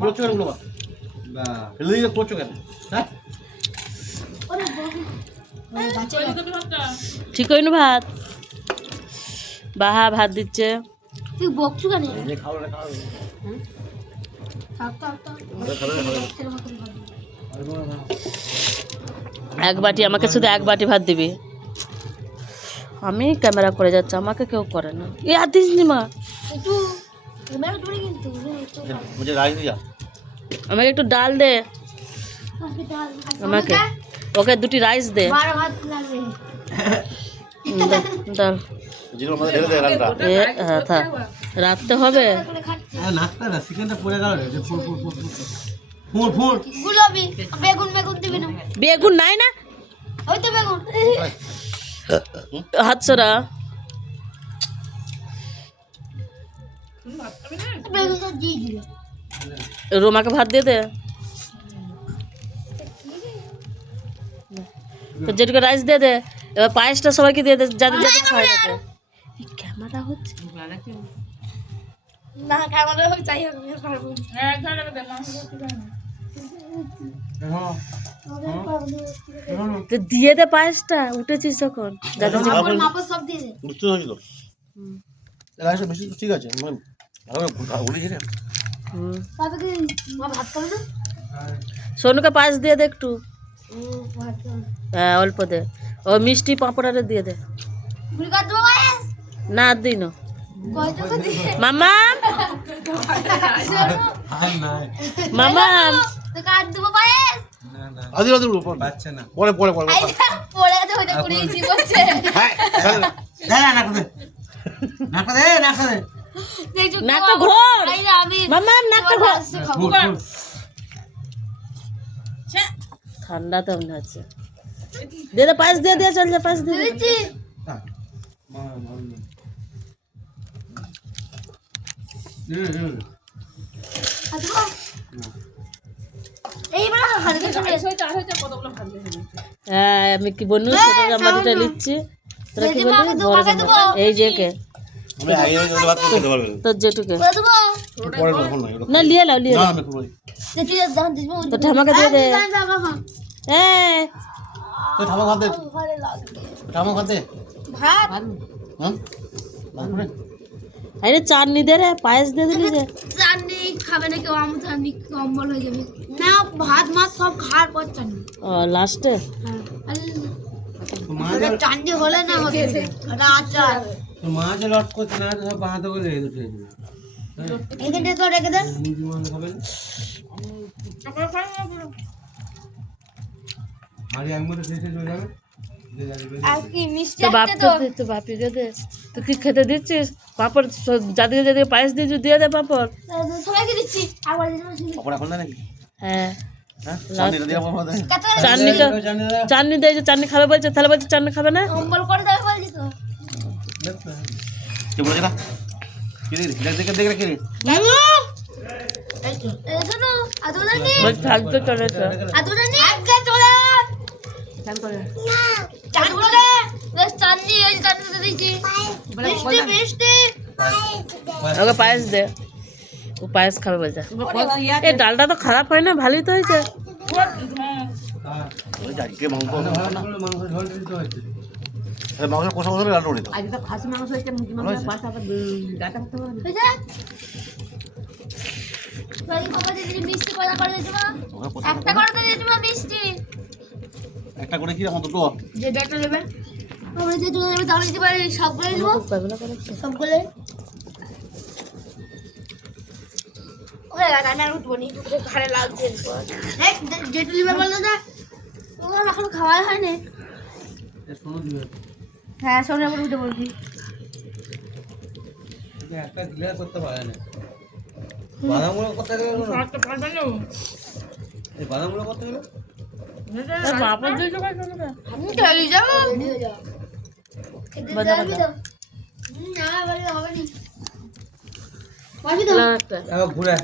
করছো কেন বাবা? ফেলে দিয়ে করছো কেন? হ্যাঁ ঠিক হইনি ভাত বাহা ভাত দিচ্ছে তুই বকছু কেন? খাও না খাও এক বাটি আমাকে শুধু এক বাটি ভাত দিবি আমি ক্যামেরা করে যাচ্ছি আমাকে কেউ করে না এ আর দিস নি মা একটু ক্যামেরা ধরে কিন্তু মুঝে রাইস দিয়া আমাকে একটু ডাল দে আমাকে ওকে দুটি রাইস দে বারো ভাত লাগবে। ডাল জিরো মধ্যে ঢেলে দে রান্না এ হ্যাঁ থাক রাখতে হবে করে খাচ্ছি নাস্তা না চিকেনটা পড়ে গেল রে ফুল ফুল ফুল ফুল ফুল গুলাবি বেগুন বেগুন দিবি না? বেগুন নাই না ওই তো বেগুন হাত সরা বেগুন তো দিয়ে দিল। রোমাকে ভাত দিয়ে দে তো যেটুকু রাইস দিয়ে দে এবার পায়েসটা সবাইকে দিয়ে দে যাদের যাদের খাওয়া যাবে ক্যামেরা হচ্ছে না ক্যামেরা হবে চাই আমি পারবো তো দিয়ে দে পায়েসটা উঠেছিস যখন যাদের মাপন মাপন সব দিয়ে দে। বুঝতে হয়েছিল রাইসটা বেশি ঠিক আছে মানে ভালো বলিস রে হুম। তবে কি মা ভাত খাবে না? সোনুকে পায়েস দিয়ে দে একটু ভাত খাবে না। হ্যাঁ অল্প দে ও মিষ্টি পাঁপড়ারে দিয়ে দে গুলি কাট দেবো পায়েস না আর দিই না কয় টাকা দিয়ে মামা মামা তো কাট দেবো পায়েস আদি আদি বাচ্চা না পরে পরে পরে আইটা পড়ে গেছে ওইটা কুড়িয়েছি বলছে হ্যাঁ না না না করে দেখছো নাকটা ঘোর আইরা আমি মামা নাকটা ঘোর খাবো ঠান্ডা তো মনে হচ্ছে দে দে পায়েস দিয়ে দিয়ে চল যা পায়েস দিয়ে দে। দিচ্ছি আচ্ছা এইবার হালকা চলে হ্যাঁ আমি কি বললু ছোট জামাটা নিচ্ছি তোরা কি জেঠিমা, বললি আমাকে বড় তোমাকে জামা দেবো। এই যে কে আমি আগে ওই ভাত খেতে পারবে তোর যেটুকে করে দেবো পরে কখন না না লিয়ে লাও লিয়ে না লাও আমি করব দেখি যখন দিবো তো ঠামাকে দিয়ে দে হ্যাঁ তো ঠামা খাতে ভালো লাগবে ঠামা খাতে ভাত হ্যাঁ ভাত করে আরে চাটনি দে রে পায়েস দিয়ে দিলি যে চাটনি খাবে না কেউ আমি চাটনি কম্বল হয়ে যাবে না ভাত মাছ সব খাওয়ার পর চাটনি ও লাস্টে চাটনি হলে না হবে এটা আচার তো মাছ লট করছে না সব বাঁধা করে রেখে দিয়েছে এখানে তো রেখে দেন মুরগি মাংস খাবেন আর এক মতো শেষে চলে যাবে আর কি মিষ্টি তো আছে তো বাপকে তো বাপি দে দে তো কি খেতে দিচ্ছিস পাপড় যাদিকে যাদিকে পায়েস দিয়েছিস দিয়ে দে পাপড় সবাইকে দিচ্ছি আবার দিচ্ছি কখন এখন না নাকি হ্যাঁ হ্যাঁ চাটনিটা দিয়ে আমার দাও কত চাটনি তো চাটনি দেয় যে চাটনি খাবে বলছে তাহলে বলছে চাটনি খাবে না কম্বল করে দেবে বলছি তো কি বলে না কি রে দেখ দেখ দেখ কি রে এই তো শোনো আদুরা নি বল ফালতু চলেছে আদুরা নি আগে চলে চান করে না চান করে বেশ চাটনি এই চাটনি দিয়েছি মিষ্টি মিষ্টি ওকে পায়েস দে ও পায়েস খাবে বলছে এই ডালটা তো খারাপ হয় না ভালোই তো হয়েছে ওই যাকে মাংস মাংস ঝোল দিতে হয়েছে মাংস কষা কষা রান্না করে দাও আজকে তো খাসি মাংস হয়েছে মুরগি মাংস পাঁচটা গাটা করতে হবে বুঝা বাড়ি বাবা দিদি মিষ্টি কয়টা করে দিতে মা একটা করে দিতে মা মিষ্টি একটা করে কি আমার দুটো যে ব্যাটা নেবে আমরা যে দুটো নেবে তাহলে দিতে পারি সবগুলো নেবো সবগুলো ওরে গানা আমি আর উঠবো নি ঘরে লাগছে দেখ যেটু নেবে বললো না ও এখন খাওয়া হয়নি শোনো দিবে হ্যাঁ সোনা করে উঠে বলছি একটা ক্লিয়ার করতে পারে না বাদামগুলো করতে গেলে এই বাদামগুলো করতে গেলে পাপড় দিয়েছো আমি চলে যাবো না বলে হবে নি পাবি তো একটা ঘুরে